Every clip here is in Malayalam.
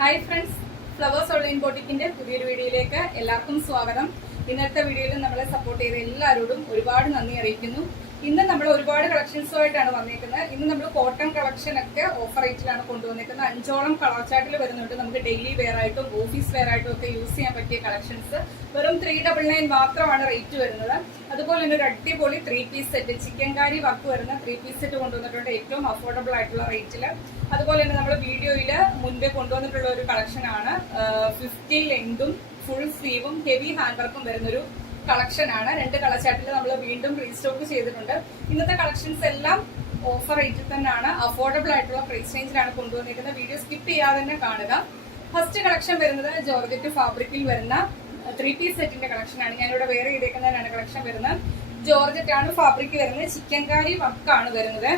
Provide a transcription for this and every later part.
ഹായ് ഫ്രണ്ട്സ്, ഫ്ലവേഴ്സ് ഓൺലൈൻ ബോട്ടിക്കിന്റെ പുതിയൊരു വീഡിയോയിലേക്ക് എല്ലാവർക്കും സ്വാഗതം. ഇന്നത്തെ വീഡിയോയിൽ നമ്മളെ സപ്പോർട്ട് ചെയ്ത എല്ലാവരോടും ഒരുപാട് നന്ദി അറിയിക്കുന്നു. ഇന്ന് നമ്മൾ ഒരുപാട് കളക്ഷൻസുമായിട്ടാണ് വന്നിരിക്കുന്നത്. ഇന്ന് നമ്മൾ കോട്ടൺ കളക്ഷൻ ഒക്കെ ഓഫർ റേറ്റിലാണ് കൊണ്ടുവന്നിരിക്കുന്നത്. 5ഓളം കളർ ചാർട്ടിൽ വരുന്നുണ്ട്. നമുക്ക് ഡെയിലി വെയർ ആയിട്ടും ഓഫീസ് വെയർ ആയിട്ടും ഒക്കെ യൂസ് ചെയ്യാൻ പറ്റിയ കളക്ഷൻസ്. വെറും 399 മാത്രമാണ് റേറ്റ് വരുന്നത്. അതുപോലെ തന്നെ ഒരു അടിപൊളി 3 piece set, chikankari work വരുന്ന 3 പീസ് സെറ്റ് കൊണ്ടുവന്നിട്ടുണ്ട് ഏറ്റവും അഫോർഡബിൾ ആയിട്ടുള്ള റേറ്റിൽ. അതുപോലെ തന്നെ നമ്മൾ വീഡിയോയിൽ മുൻപേ കൊണ്ടുവന്നിട്ടുള്ള ഒരു കളക്ഷൻ ആണ്. 50 ലെങ്തും ഫുൾ സ്ലീവും ഹെവി ഹാൻഡ് വർക്കും വരുന്നൊരു കളക്ഷൻ ആണ്. 2 കളർ ചാർട്ടിൽ നമ്മൾ വീണ്ടും റീസ്റ്റോക്ക് ചെയ്തിട്ടുണ്ട്. ഇന്നത്തെ കളക്ഷൻസ് എല്ലാം ഓഫർ റേറ്റിൽ തന്നെയാണ്, അഫോർഡബിൾ ആയിട്ടുള്ള പ്രൈസ് റേഞ്ചിലാണ് കൊണ്ടുവന്നിരിക്കുന്നത്. വീഡിയോ സ്കിപ്പ് ചെയ്യാതെ തന്നെ കാണുക. ഫസ്റ്റ് കളക്ഷൻ വരുന്നത് ജോർജറ്റ് ഫാബ്രിക്കിൽ വരുന്ന 3 പീസ് സെറ്റിന്റെ കളക്ഷൻ ആണ്. ഞാനിവിടെ വേറെ ചെയ്തേക്കുന്നതിനാണ് കളക്ഷൻ വരുന്നത്. ജോർജറ്റ് ആണ് ഫാബ്രിക് വരുന്നത്. ചിക്കൻ കാരി വർക്കാണ് വരുന്നത്.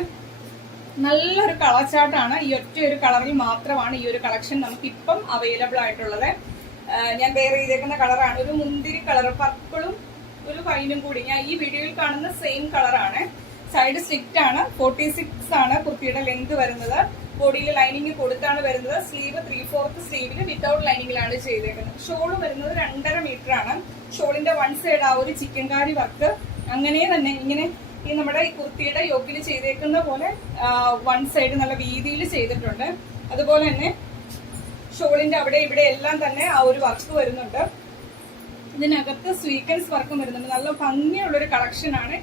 നല്ലൊരു കളർ ചാർട്ടാണ്. ഈ ഒറ്റ ഒരു കളറിൽ മാത്രമാണ് ഈ ഒരു കളക്ഷൻ നമുക്ക് ഇപ്പം അവൈലബിൾ ആയിട്ടുള്ളത്. ഞാൻ വേറെ ചെയ്തേക്കുന്ന കളറാണ് ഒരു മുന്തിരി കളർ, പർപ്പിളും ഒരു വൈനും കൂടി. ഞാൻ ഈ വീഡിയോയിൽ കാണുന്ന സെയിം കളറാണ്. സൈഡ് സ്ലിറ്റ് ആണ്. 46 ആണ് കുർത്തിയുടെ ലെങ്ത് വരുന്നത്. ബോഡിയിൽ ലൈനിങ് കൊടുത്താണ് വരുന്നത്. സ്ലീവ് 3/4 സ്ലീവിൽ വിത്തൗട്ട് ലൈനിങ്ങിലാണ് ചെയ്തേക്കുന്നത്. ഷോള് വരുന്നത് 2.5 മീറ്റർ ആണ്. ഷോളിന്റെ വൺ സൈഡ് ആ ഒരു ചിക്കൻ കാരി വർക്ക് അങ്ങനെ തന്നെ ഇങ്ങനെ ഈ നമ്മുടെ ഈ കുർത്തിയുടെ യോക്കിൽ ചെയ്തേക്കുന്ന പോലെ വൺ സൈഡ് നല്ല വീതിയിൽ ചെയ്തിട്ടുണ്ട്. അതുപോലെ തന്നെ ഷോളിന്റെ അവിടെ ഇവിടെ എല്ലാം തന്നെ ആ ഒരു വർക്ക് വരുന്നുണ്ട്. ഇതിനകത്ത് സ്വീക്കൻസ് വർക്കും വരുന്നുണ്ട്. നല്ല ഭംഗിയുള്ളൊരു കളക്ഷൻ ആണ്.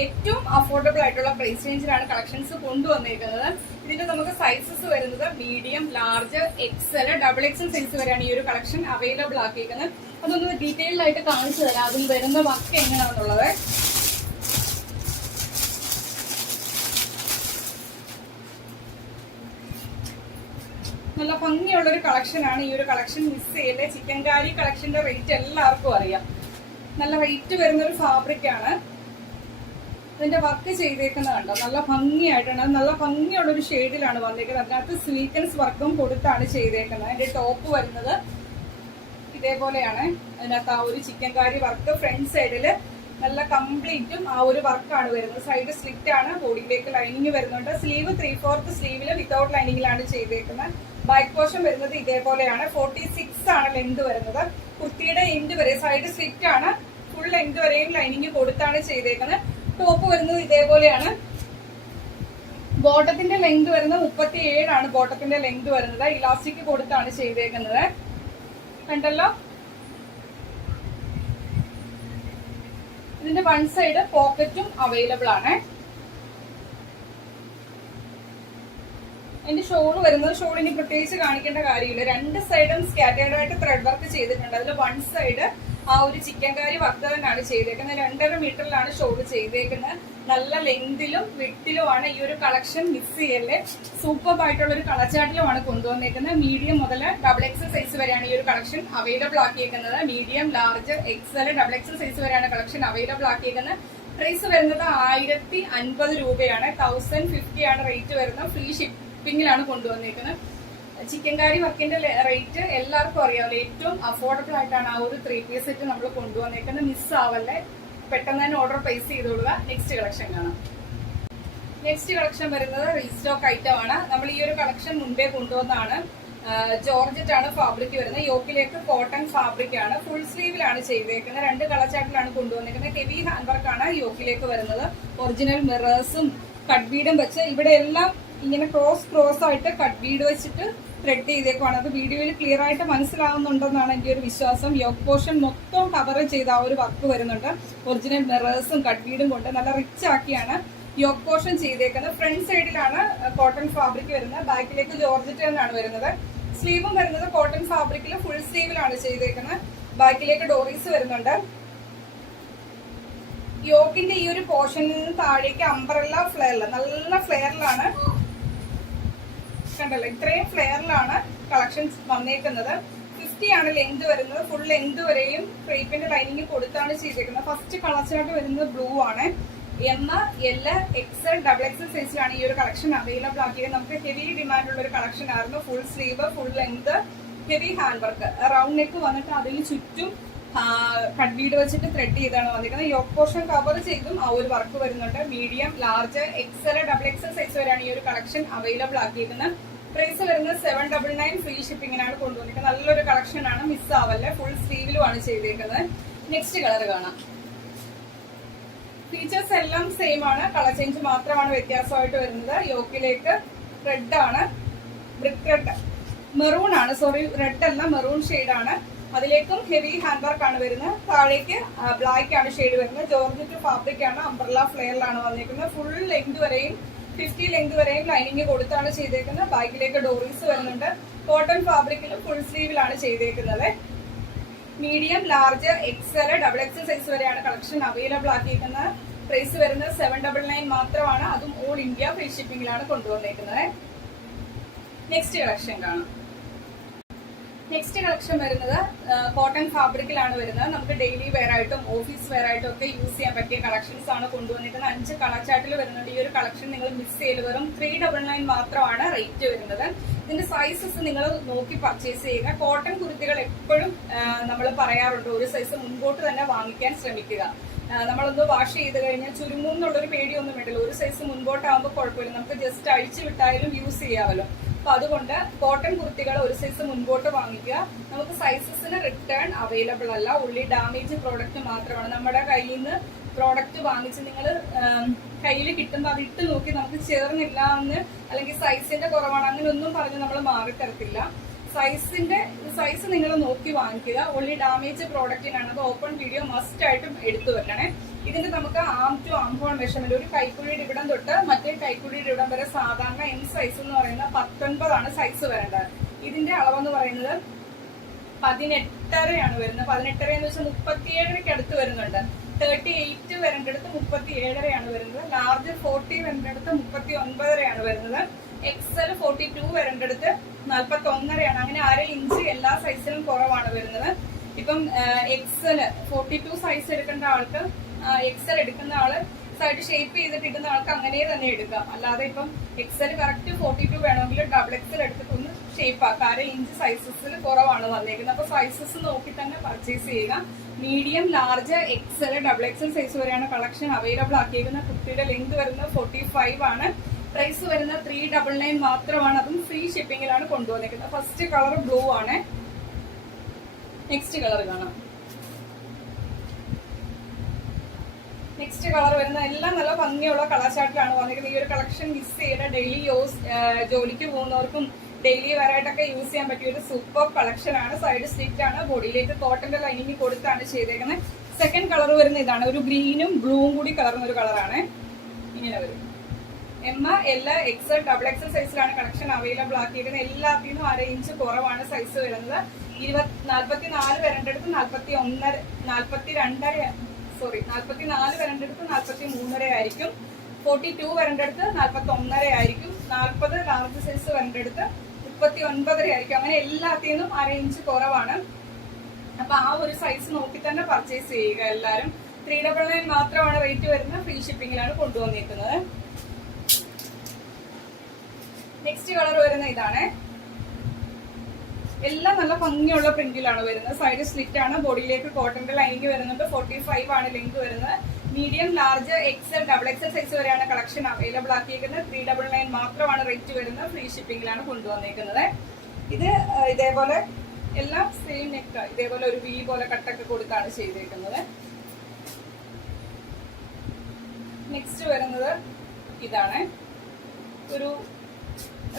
ഏറ്റവും അഫോർഡബിൾ ആയിട്ടുള്ള പ്രൈസ് റേഞ്ചിലാണ് കളക്ഷൻസ് കൊണ്ടുവന്നിരിക്കുന്നത്. ഇതിന്റെ നമുക്ക് സൈസസ് വരുന്നത് medium, large, XL, XXL size വരെയാണ് ഈ ഒരു കളക്ഷൻ അവൈലബിൾ ആക്കിയിരിക്കുന്നത്. അതൊന്ന് ഡീറ്റെയിൽഡ് ആയിട്ട് കാണിച്ചു തരാം അതിൽ വരുന്ന വർക്ക് എങ്ങനെയാണെന്നുള്ളത്. നല്ല ഭംഗിയുള്ള ഒരു കളക്ഷൻ ആണ്. ഈ ഒരു കളക്ഷൻ മിസ് ചെയ്യല്ലേ. ചിക്കൻ കാരി കളക്ഷന്റെ റേറ്റ് എല്ലാവർക്കും അറിയാം. നല്ല റേറ്റ് വരുന്ന ഒരു ഫാബ്രിക് ആണ്. ഇതിന്റെ വർക്ക് ചെയ്തേക്കുന്നത് കണ്ടോ, നല്ല ഭംഗിയായിട്ടാണ്. നല്ല ഭംഗിയുള്ള ഒരു ഷെയ്ഡിലാണ് വന്നിരിക്കുന്നത്. അതിനകത്ത് സ്വീക്കൻസ് വർക്കും കൊടുത്താണ് ചെയ്തേക്കുന്നത്. അതിന്റെ ടോപ്പ് വരുന്നത് ഇതേപോലെയാണ്. അതിനകത്ത് ആ ഒരു ചിക്കൻ കാരി വർക്ക് ഫ്രണ്ട് സൈഡില് നല്ല കംപ്ലീറ്റും ആ ഒരു വർക്കാണ് വരുന്നത്. സൈഡ് സ്ലിറ്റ് ആണ്. ബോഡിയിലേക്ക് ലൈനിങ് വരുന്നുണ്ട്. സ്ലീവ് 3/4 സ്ലീവില് വിത്തൗട്ട് ലൈനിങ്ങിലാണ് ചെയ്തേക്കുന്നത്. ബാക്ക് പോർഷൻ വരുന്നത് ഇതേപോലെയാണ്. 46 ആണ് ലെങ്ത് വരുന്നത്. കുർത്തിയുടെ എൻഡ് വരെ സൈഡ് സ്ലിറ്റ് ആണ്. ഫുൾ ലെങ്ത് വരെയും ലൈനിങ് കൊടുത്താണ് ചെയ്തേക്കുന്നത്. ടോപ്പ് വരുന്നത് ഇതേപോലെയാണ്. ബോട്ടത്തിന്റെ ലെങ്ത് വരുന്നത് 37 ആണ്. ബോട്ടത്തിന്റെ ലെങ്ത് വരുന്നത് ഇലാസ്റ്റിക് കൊടുത്താണ് ചെയ്തേക്കുന്നത്. കണ്ടല്ലോ. ഇതിന്റെ വൺ സൈഡ് പോക്കറ്റും അവൈലബിൾ ആണ്. അതിന്റെ ഷോൾ വരുന്നത്, ഷോളിന് പ്രത്യേകിച്ച് കാണിക്കേണ്ട കാര്യമില്ല. 2 സൈഡും സ്കാറ്റേർഡ് ആയിട്ട് ത്രെഡ് വർക്ക് ചെയ്തിട്ടുണ്ട്. അതിൽ വൺ സൈഡ് ആ ഒരു ചിക്കൻ കാരി വർക്ക് തന്നെയാണ് ചെയ്തേക്കുന്നത്. 2.5 മീറ്ററിലാണ് ഷോൾ ചെയ്തേക്കുന്നത്. നല്ല ലെങ്തിലും വിട്ടിലുമാണ് ഈ ഒരു കളക്ഷൻ. മിസ് ചെയ്യല്ലേ. സൂപ്പർ ആയിട്ടുള്ള ഒരു കളർ ചാർട്ടിലുമാണ് കൊണ്ടുവന്നേക്കുന്നത്. മീഡിയം മുതൽ XXL സൈസ് വരെയാണ് ഈ ഒരു കളക്ഷൻ അവൈലബിൾ ആക്കിയേക്കുന്നത്. Medium, large, XL, XXL size വരെയാണ് കളക്ഷൻ അവൈലബിൾ ആക്കിയേക്കുന്നത്. പ്രൈസ് വരുന്നത് 1050 രൂപയാണ്. 1050 ആണ് റേറ്റ് വരുന്നത്. ഫ്രീ ഷിപ്പിംഗിലാണ് കൊണ്ടുവന്നേക്കുന്നത്. ചിക്കൻ കാരി വർക്കിന്റെ റേറ്റ് എല്ലാവർക്കും അറിയാമല്ലോ. ഏറ്റവും അഫോർഡബിൾ ആയിട്ടാണ് ആ ഒരു 3 പീസ് സെറ്റ് നമ്മൾ കൊണ്ടുവന്നേക്കുന്നത്. മിസ് ആവല്ലേ. പെട്ടെന്ന് തന്നെ ഓർഡർ പ്ലേസ് ചെയ്തോളുക. നെക്സ്റ്റ് കളക്ഷൻ കാണാം. നെക്സ്റ്റ് കളക്ഷൻ വരുന്നത് റീസ്റ്റോക്ക് ഐറ്റം ആണ്. നമ്മൾ ഈ ഒരു കളക്ഷൻ മുൻപേ കൊണ്ടുവന്നതാണ്. ജോർജറ്റ് ആണ് ഫാബ്രിക് വരുന്നത്. യോക്കിലേക്ക് കോട്ടൺ ഫാബ്രിക് ആണ്. ഫുൾ സ്ലീവിലാണ് ചെയ്തേക്കുന്നത്. 2 കളർ ചാർട്ടിലാണ് കൊണ്ടുവന്നിരിക്കുന്നത്. ഹെവി ഹാൻഡ് വർക്ക് ആണ് യോക്കിലേക്ക് വരുന്നത്. ഒറിജിനൽ മിറേഴ്സും കട്ട് ബീഡും വെച്ച് ഇവിടെ എല്ലാം ഇങ്ങനെ ക്രോസ് ആയിട്ട് കട്ട് ബീഡ് വെച്ചിട്ട് ത്രെഡ് ചെയ്തേക്കുവാണ്. അത് വീഡിയോയിൽ ക്ലിയർ ആയിട്ട് മനസ്സിലാവുന്നുണ്ടെന്നാണ് എന്റെ ഒരു വിശ്വാസം. യോക്ക് പോർഷൻ മൊത്തം കവർ ചെയ്ത ആ ഒരു വർക്ക് വരുന്നുണ്ട്. ഒറിജിനൽ മിറേഴ്സും കട്ട് ബീഡും കൊണ്ട് നല്ല റിച്ച് ആക്കിയാണ് യോക്ക് പോർഷൻ ചെയ്തേക്കുന്നത്. ഫ്രണ്ട് സൈഡിലാണ് കോട്ടൺ ഫാബ്രിക് വരുന്നത്. ബാക്കിലേക്ക് ജോർജറ്റ് എന്നാണ് വരുന്നത്. സ്ലീവും വരുന്നത് കോട്ടൺ ഫാബ്രിക്കിൽ ഫുൾ സ്ലീവിലാണ് ചെയ്തേക്കുന്നത്. ബാക്കിലേക്ക് ഡോറീസ് വരുന്നുണ്ട്. യോക്കിന്റെ ഈ ഒരു പോർഷനിൽ നിന്ന് താഴേക്ക് അംബ്രല്ല ഫ്ലെയറിൽ, നല്ല ഫ്ലെയറിലാണ്. കണ്ടല്ലോ, ഇത്രയും ഫ്ലെയറിലാണ് കളക്ഷൻസ് വന്നേക്കുന്നത്. 50 ആണ് ലെങ്ത് വരുന്നത്. ഫുൾ ലെങ്ത് വരെയും ക്രേപ്പിന്റെ ലൈനിങ് കൊടുത്താണ് ചെയ്തേക്കുന്നത്. ഫസ്റ്റ് കളർ ചാർട്ട് വരുന്നത് ബ്ലൂ ആണ്. M, L, XL, XXL സൈസിലാണ് ഈ ഒരു കളക്ഷൻ അവൈലബിൾ ആക്കിയത്. നമുക്ക് ഹെവി ഡിമാൻഡ് ഉള്ള ഒരു കളക്ഷൻ ആയിരുന്നു. Full sleeve, full length, heavy hand work, round neck വന്നിട്ട് അതിന് ചുറ്റും കട്ട് ബീഡ് വെച്ചിട്ട് ത്രെഡ് ചെയ്താണ് വന്നിരിക്കുന്നത്. യോക്ക് പോർഷൻ കവർ ചെയ്തും ആ ഒരു വർക്ക് വരുന്നുണ്ട്. Medium, large, XL, XXL size വരെയാണ് ഈ ഒരു കളക്ഷൻ അവൈലബിൾ ആക്കിയിരിക്കുന്നത്. പ്രൈസ് വരുന്നത് 799 ഫ്രീ ഷിപ്പിങ്ങിനാണ് കൊണ്ടുവന്നിരിക്കുന്നത്. നല്ലൊരു കളക്ഷൻ ആണ്, മിസ് ആവല്ലേ. ഫുൾ സ്ലീവിലുമാണ് ചെയ്തേക്കുന്നത്. നെക്സ്റ്റ് കളർ കാണാം. ഫീച്ചേഴ്സ് എല്ലാം സെയിം ആണ്, കളർ ചേഞ്ച് മാത്രമാണ് വ്യത്യാസമായിട്ട് വരുന്നത്. യോക്കിലേക്ക് റെഡ് ആണ്, ബ്രിക്ക് റെഡ്, മെറൂൺ ആണ്, സോറി റെഡ് അല്ല മെറൂൺ ഷെയ്ഡാണ്. അതിലേക്കും ഹെവി ഹാൻഡ് വർക്ക് ആണ് വരുന്നത്. താഴേക്ക് ബ്ലാക്ക് ആണ് ഷെയ്ഡ് വരുന്നത്. ജോർജറ്റ് ഫാബ്രിക് ആണ്, അംബ്രല്ല ഫ്ലെയറിലാണ് വന്നിരിക്കുന്നത്. ഫുൾ ലെങ്ത് വരെയും 50 ലെങ്ത് വരെയും ലൈനിങ് കൊടുത്താണ് ചെയ്തേക്കുന്നത്. ബാക്കിലേക്ക് ഡോറീസ് വരുന്നുണ്ട്. കോട്ടൺ ഫാബ്രിക്കിൽ ഫുൾ സ്ലീവിലാണ് ചെയ്തേക്കുന്നത്. Medium, large, XL, double XL size വരെയാണ് കളക്ഷൻ അവൈലബിൾ ആക്കിയിരിക്കുന്നത്. പ്രൈസ് വരുന്നത് 799 മാത്രമാണ്. അതും ഓൾ ഇന്ത്യ ഫ്രീ ഷിപ്പിംഗിലാണ് കൊണ്ടുവന്നേക്കുന്നത്. നെക്സ്റ്റ് കളക്ഷൻ കാണാം. നെക്സ്റ്റ് കളക്ഷൻ വരുന്നത് കോട്ടൺ ഫാബ്രിക്കിലാണ് വരുന്നത്. നമുക്ക് ഡെയിലി വെയർ ആയിട്ടും ഓഫീസ് വെയർ ആയിട്ടും ഒക്കെ യൂസ് ചെയ്യാൻ പറ്റിയ കളക്ഷൻസ് ആണ് കൊണ്ടുവന്നിരിക്കുന്നത്. 5 കളർ ചാർട്ടിൽ വരുന്നുണ്ട്. ഈ ഒരു കളക്ഷൻ നിങ്ങൾ മിസ് ചെയ്ത് വെറും 399 മാത്രമാണ് റേറ്റ് വരുന്നത്. ഇതിന്റെ സൈസസ് നിങ്ങൾ നോക്കി പർച്ചേസ് ചെയ്യുക. കോട്ടൺ കുർത്തികൾ എപ്പോഴും നമ്മൾ പറയാറുണ്ട്, ഒരു സൈസ് മുൻപോട്ട് തന്നെ വാങ്ങിക്കാൻ ശ്രമിക്കുക. നമ്മളൊന്ന് വാഷ് ചെയ്ത് കഴിഞ്ഞാൽ ചുരുങ്ങും എന്നുള്ളൊരു പേടിയൊന്നും വേണ്ടല്ലോ. ഒരു സൈസ് മുൻപോട്ടാകുമ്പോൾ കുഴപ്പമില്ല, നമുക്ക് ജസ്റ്റ് അഴിച്ചു വിട്ടായാലും യൂസ് ചെയ്യാമല്ലോ. അപ്പൊ അതുകൊണ്ട് കോട്ടൺ കുർത്തികൾ ഒരു സൈസ് മുൻപോട്ട് വാങ്ങിക്കുക. നമുക്ക് സൈസസിന് റിട്ടേൺ അവൈലബിൾ അല്ല, ഉള്ളി ഡാമേജ് പ്രോഡക്റ്റ് മാത്രമാണ്. നമ്മുടെ കയ്യിൽ നിന്ന് പ്രോഡക്റ്റ് വാങ്ങിച്ച് നിങ്ങൾ കയ്യിൽ കിട്ടുമ്പോൾ അത് ഇട്ട് നോക്കി നമുക്ക് ചേർന്നില്ല എന്ന്, അല്ലെങ്കിൽ സൈസിന്റെ കുറവാണ് അങ്ങനെ ഒന്നും പറഞ്ഞ് നമ്മൾ മാറിത്തരത്തില്ല. സൈസ് നിങ്ങൾ നോക്കി വാങ്ങിക്കുക. ഓൺലി ഡാമേജ് പ്രോഡക്റ്റിനാണ്. അത് ഓപ്പൺ വീഡിയോ മസ്റ്റ് ആയിട്ടും എടുത്തു വെക്കണേ. ഇതിന്റെ നമുക്ക് arm to arm hole measurement, ഒരു കൈക്കുഴിയുടെ ഇവിടം തൊട്ട് മറ്റേ കൈക്കുഴിയുടെ ഇവിടം വരെ സാധാരണ എം സൈസ് എന്ന് പറയുന്നത് 19 സൈസ് വരേണ്ടത്. ഇതിന്റെ അളവെന്ന് പറയുന്നത് 18.5 വരുന്നത്. 18 എന്ന് വെച്ചാൽ 37 അടുത്ത് വരുന്നുണ്ട്. 38 വരേണ്ടടുത്ത് 37 വരുന്നത്. ലാർജ് 40 വരേണ്ടടുത്ത് 39 വരുന്നത്. എക്സൽ 42 വരേണ്ടടുത്ത് 41 അങ്ങനെ 1/2 ഇഞ്ച് എല്ലാ സൈസിലും കുറവാണ് വരുന്നത്. ഇപ്പം എക്സൽ 42 സൈസ് എടുക്കേണ്ട ആൾക്ക് എക്സൽ എടുക്കുന്ന ആള് സൈഡ് ഷേപ്പ് ചെയ്തിട്ട് ഇടുന്ന ആൾക്ക് അങ്ങനെ തന്നെ എടുക്കാം. അല്ലാതെ ഇപ്പം എക്സൽ കറക്റ്റ് 42 വേണമെങ്കിൽ ഡബിൾ എക്സൽ എടുത്തിട്ട് ഒന്ന് ഷേപ്പ് ആക്കാം. 1/2 ഇഞ്ച് സൈസസിൽ കുറവാണ് വന്നേക്കുന്നത്. അപ്പൊ സൈസസ് നോക്കി തന്നെ പർച്ചേസ് ചെയ്യുക. Medium, large, XL, double XL size വരെയാണ് കളക്ഷൻ അവൈലബിൾ ആക്കിയിരിക്കുന്നത്. കുർത്തിയുടെ ലെങ്ത് വരുന്നത് 45 ആണ്. പ്രൈസ് വരുന്നത് 399 മാത്രമാണ്. അതും ഫ്രീ ഷിപ്പിംഗിലാണ് കൊണ്ടുവന്നിരിക്കുന്നത്. ഫസ്റ്റ് കളർ ബ്ലൂ ആണ്. നെക്സ്റ്റ് കളർ കാണാം. നെക്സ്റ്റ് കളർ വരുന്ന എല്ലാം നല്ല ഭംഗിയുള്ള കളർ ചാർട്ടിലാണ് വന്നിരിക്കുന്നത്. ഈ ഒരു കളക്ഷൻ മിസ് ചെയ്ത ഡെയിലി ജോലിക്ക് പോകുന്നവർക്കും ഡെയിലി വെയറായിട്ടൊക്കെ യൂസ് ചെയ്യാൻ പറ്റിയ ഒരു സൂപ്പർ കളക്ഷൻ ആണ്. സൈഡ് സ്ലിറ്റ് ആണ്, ബോഡിയിലേക്ക് കോട്ടന്റെ ലൈനിങ് കൊടുത്താണ് ചെയ്തേക്കുന്നത്. സെക്കൻഡ് കളർ വരുന്ന ഇതാണ്, ഒരു ഗ്രീനും ബ്ലൂവും കൂടി കലർന്ന ഒരു കളറാണ്. ഇങ്ങനെ വരും. M, L, XL, double XL സൈസിലാണ് കളക്ഷൻ അവൈലബിൾ ആക്കിയിരിക്കുന്നത്. എല്ലാത്തിനും 1/2 ഇഞ്ച് കുറവാണ് സൈസ് വരുന്നത്. 44 വരേണ്ടടുത്ത് 44 വരേണ്ടടുത്ത് 43 ആയിരിക്കും. 42 വരേണ്ടടുത്ത് 41 ആയിരിക്കും. 40 ലാർജ് സൈസ് വരേണ്ടടുത്ത് 39 ആയിരിക്കും. അങ്ങനെ എല്ലാത്തിനും 1/2 ഇഞ്ച് കുറവാണ്. അപ്പൊ ആ ഒരു സൈസ് നോക്കി തന്നെ പർച്ചേസ് ചെയ്യുക എല്ലാരും. 399 മാത്രമാണ് റേറ്റ് വരുന്നത്. ഫ്രീ ഷിപ്പിംഗിലാണ് കൊണ്ടുവന്നിരിക്കുന്നത്. നെക്സ്റ്റ് കളർ വരുന്ന ഇതാണ്. എല്ലാം നല്ല ഭംഗിയുള്ള പ്രിന്റിലാണ് വരുന്നത്. സൈഡ് സ്ലിറ്റ് ആണ്, ബോഡിയിലേക്ക് കോട്ടന്റെ ലൈനിങ് വരുന്നുണ്ട്. 45 ആണ് ലെങ്ത് വരുന്നത്. Medium, large, XL, double XL size വരെയാണ് കളക്ഷൻ അവൈലബിൾ ആക്കിയിരിക്കുന്നത്. 399 മാത്രമാണ് റേറ്റ് വരുന്നത്. ഫ്രീ ഷിപ്പിംഗിലാണ് കൊണ്ടുവന്നിരിക്കുന്നത്. ഇത് ഇതേപോലെ എല്ലാം സെയിം നെക്ക്, ഇതേപോലെ ഒരു വി പോലെ കട്ടൊക്കെ കൊടുത്താണ് ചെയ്തിരിക്കുന്നത്. നെക്സ്റ്റ് വരുന്നത് ഇതാണ്, ഒരു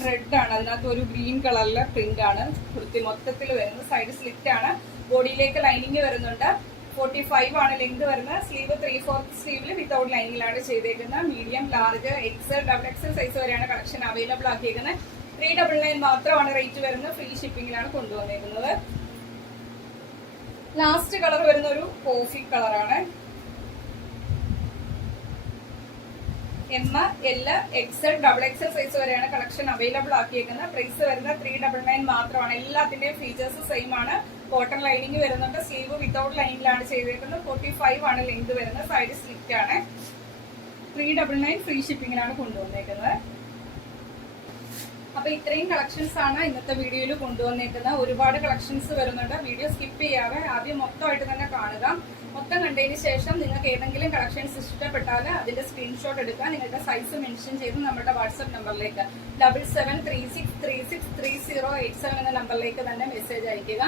റെഡ് ആണ്, അതിനകത്ത് ഒരു ഗ്രീൻ കളറിലെ പ്രിന്റ് ആണ് കുർത്തി മൊത്തത്തിൽ വരുന്നത്. സൈഡ് സ്ലിറ്റ് ആണ്, ബോഡിയിലേക്ക് ലൈനിങ് വരുന്നുണ്ട്. 45 ആണ് ലെങ്ത് വരുന്നത്. സ്ലീവ് 3/4 സ്ലീവിൽ വിത്തൗട്ട് ലൈനിങ്ങിലാണ് ചെയ്തേക്കുന്നത്. Medium, large, XL, double XL size വരെയാണ് കളക്ഷൻ അവൈലബിൾ ആക്കിയിരിക്കുന്നത്. 399 മാത്രമാണ് റേറ്റ് വരുന്നത്. ഫ്രീ ഷിപ്പിംഗിലാണ് കൊണ്ടുവന്നിരിക്കുന്നത്. ലാസ്റ്റ് കളർ വരുന്ന ഒരു കോഫി കളറാണ്. M, L, XL, double XL size വരെയാണ് കളക്ഷൻ അവൈലബിൾ ആക്കിയിരിക്കുന്നത്. പ്രൈസ് വരുന്നത് 399 മാത്രമാണ്. എല്ലാത്തിന്റെയും ഫീച്ചേഴ്സ് സെയിം ആണ്. കോട്ടൺ ലൈനിങ് വരുന്നുണ്ട്. സ്ലീവ് വിത്തൗട്ട് ലൈനിലാണ് ചെയ്തിരിക്കുന്നത്. 45 ആണ് ലെങ്ത് വരുന്നത്. സൈഡ് സ്ലിറ്റ് ആണ്. 399 ഫ്രീ ഷിപ്പിംഗിലാണ് കൊണ്ടുവന്നിരിക്കുന്നത്. അപ്പൊ ഇത്രയും കളക്ഷൻസ് ആണ് ഇന്നത്തെ വീഡിയോയിൽ കൊണ്ടുവന്നേക്കുന്നത്. ഒരുപാട് കളക്ഷൻസ് വരുന്നുണ്ട്. വീഡിയോ സ്കിപ്പ് ചെയ്യാതെ ആദ്യം മൊത്തമായിട്ട് തന്നെ കാണുക. മൊത്തം കണ്ടതിന് ശേഷം നിങ്ങൾക്ക് ഏതെങ്കിലും കളക്ഷൻസ് ഇഷ്ടപ്പെട്ടാൽ അതിന്റെ സ്ക്രീൻഷോട്ട് എടുക്കുക. നിങ്ങളുടെ സൈസ് മെൻഷൻ ചെയ്ത് നമ്മുടെ വാട്സ്ആപ്പ് നമ്പറിലേക്ക് 7736363087 എന്ന നമ്പറിലേക്ക് തന്നെ മെസ്സേജ് അയക്കുക.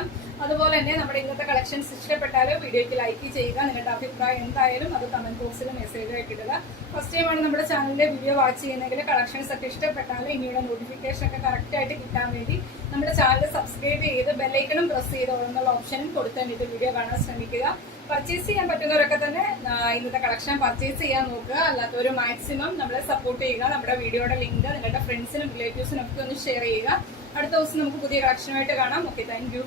അതുപോലെ തന്നെ നമ്മുടെ ഇന്നത്തെ കളക്ഷൻസ് ഇഷ്ടപ്പെട്ടാൽ വീഡിയോയ്ക്ക് ലൈക്ക് ചെയ്യുക. നിങ്ങളുടെ അഭിപ്രായം എന്തായാലും അത് കമന്റ് ബോക്സിൽ മെസ്സേജ് ആയിട്ട് ഇടുക. ഫസ്റ്റ് ടൈമാണ് നമ്മുടെ ചാനലിന്റെ വീഡിയോ വാച്ച് ചെയ്യുന്നതെങ്കിൽ കളക്ഷൻസ് ഒക്കെ ഇഷ്ടപ്പെട്ടാൽ ഇനിയുള്ള നോട്ടിഫിക്കേഷൻ ഒക്കെ കറക്റ്റ് ആയിട്ട് കിട്ടാൻ വേണ്ടി നമ്മുടെ ചാനൽ സബ്സ്ക്രൈബ് ചെയ്ത് ബെല്ലൈക്കണും പ്രസ് ചെയ്ത് എന്നുള്ള ഓപ്ഷനും കൊടുത്ത് എന്നിട്ട് വീഡിയോ കാണാൻ ശ്രമിക്കുക. പർച്ചേസ് ചെയ്യാൻ പറ്റുന്നവരൊക്കെ തന്നെ ഇന്നത്തെ കളക്ഷൻ പർച്ചേസ് ചെയ്യാൻ നോക്കുക. അല്ലാത്തവർ മാക്സിമം നമ്മളെ സപ്പോർട്ട് ചെയ്യുക. നമ്മുടെ വീഡിയോയുടെ ലിങ്ക് നിങ്ങളുടെ ഫ്രണ്ട്സിനും റിലേറ്റീവ്സിനും ഒക്കെ ഒന്ന് ഷെയർ ചെയ്യുക. അടുത്ത ദിവസം നമുക്ക് പുതിയ കളക്ഷനുമായിട്ട് കാണാം. Okay, thank you.